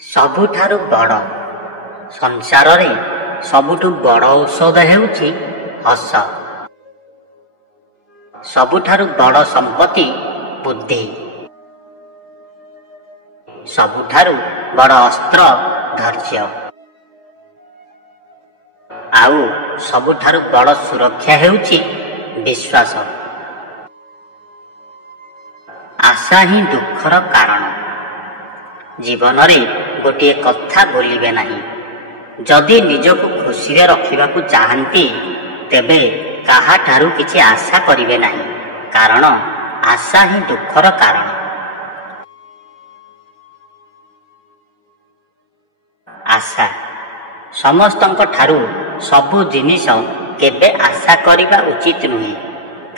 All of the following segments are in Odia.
ସବୁଠାରୁ ବଡ଼ ସଂସାରରେ ସବୁଠୁ ବଡ଼ ଔଷଧ ହେଉଛି ହସ। ସବୁଠାରୁ ବଡ଼ ସମ୍ପତ୍ତି ବୁଦ୍ଧି। ସବୁଠାରୁ ବଡ଼ ଅସ୍ତ୍ର ଧୈର୍ଯ୍ୟ। ଆଉ ସବୁଠାରୁ ବଡ଼ ସୁରକ୍ଷା ହେଉଛି ବିଶ୍ୱାସ। ଆଶା ହିଁ ଦୁଃଖର କାରଣ। ଜୀବନରେ ଗୋଟିଏ କଥା ଭୁଲିବେ ନାହିଁ, ଯଦି ନିଜକୁ ଖୁସିରେ ରଖିବାକୁ ଚାହାନ୍ତି ତେବେ କାହାଠାରୁ କିଛି ଆଶା କରିବେ ନାହିଁ, କାରଣ ଆଶା ହିଁ ଦୁଃଖର କାରଣ। ଆଶା ସମସ୍ତଙ୍କ ଠାରୁ ସବୁ ଜିନିଷ କେବେ ଆଶା କରିବା ଉଚିତ ନୁହେଁ,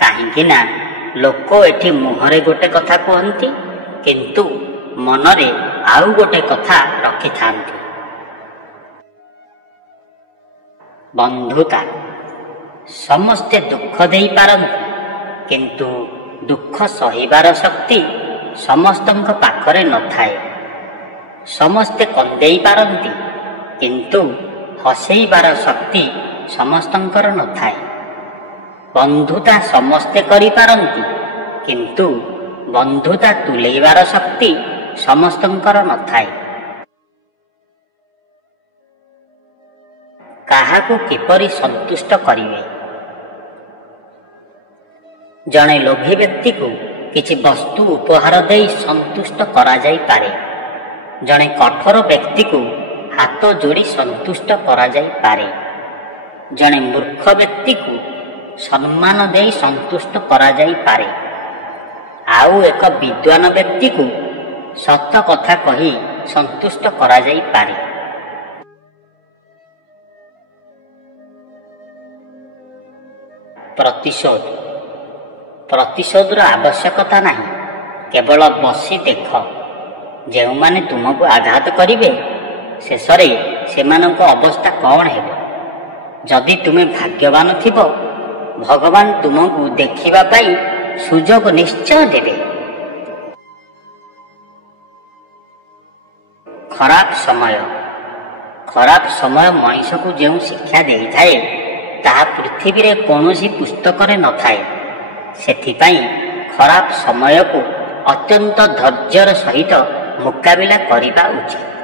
କାହିଁକି ନା ଲୋକ ଏଠି ମୁହଁରେ ଗୋଟେ କଥା କୁହନ୍ତି କିନ୍ତୁ ମନରେ ଆଉ ଗୋଟେ କଥା ରଖିଥାନ୍ତି। ବନ୍ଧୁତା ସମସ୍ତେ ଦୁଃଖ ଦେଇପାରନ୍ତି କିନ୍ତୁ ଦୁଃଖ ସହିବାର ଶକ୍ତି ସମସ୍ତଙ୍କ ପାଖରେ ନଥାଏ। ସମସ୍ତେ କନ୍ଦେଇ ପାରନ୍ତି କିନ୍ତୁ ହସେଇବାର ଶକ୍ତି ସମସ୍ତଙ୍କର ନଥାଏ। ବନ୍ଧୁତା ସମସ୍ତେ କରିପାରନ୍ତି କିନ୍ତୁ ବନ୍ଧୁତା ତୁଲେଇବାର ଶକ୍ତି ସମସ୍ତଙ୍କର ନଥାଏ। କାହାକୁ କିପରି ସନ୍ତୁଷ୍ଟ କରିବେ? ଜଣେ ଲୋଭୀ ବ୍ୟକ୍ତିକୁ କିଛି ବସ୍ତୁ ଉପହାର ଦେଇ ସନ୍ତୁଷ୍ଟ କରାଯାଇପାରେ। ଜଣେ କଠୋର ବ୍ୟକ୍ତିକୁ ହାତ ଯୋଡ଼ି ସନ୍ତୁଷ୍ଟ କରାଯାଇପାରେ। ଜଣେ ମୂର୍ଖ ବ୍ୟକ୍ତିକୁ ସମ୍ମାନ ଦେଇ ସନ୍ତୁଷ୍ଟ କରାଯାଇପାରେ। ଆଉ ଏକ ବିଦ୍ୱାନ ବ୍ୟକ୍ତିକୁ ସତ କଥା କହି ସନ୍ତୁଷ୍ଟ କରାଯାଇପାରେ। ପ୍ରତିଶୋଧର ଆବଶ୍ୟକତା ନାହିଁ, କେବଳ ବସି ଦେଖ। ଯେଉଁମାନେ ତୁମକୁ ଆଘାତ କରିବେ ଶେଷରେ ସେମାନଙ୍କ ଅବସ୍ଥା କ'ଣ ହେବ? ଯଦି ତୁମେ ଭାଗ୍ୟବାନ ଥିବ ଭଗବାନ ତୁମକୁ ଦେଖିବା ପାଇଁ ସୁଯୋଗ ନିଶ୍ଚୟ ଦେବେ। ଖରାପ ସମୟ ମଣିଷକୁ ଯେଉଁ ଶିକ୍ଷା ଦେଇଥାଏ ତାହା ପୃଥିବୀରେ କୌଣସି ପୁସ୍ତକରେ ନଥାଏ। ସେଥିପାଇଁ ଖରାପ ସମୟକୁ ଅତ୍ୟନ୍ତ ଧୈର୍ଯ୍ୟର ସହିତ ମୁକାବିଲା କରିବା ଉଚିତ।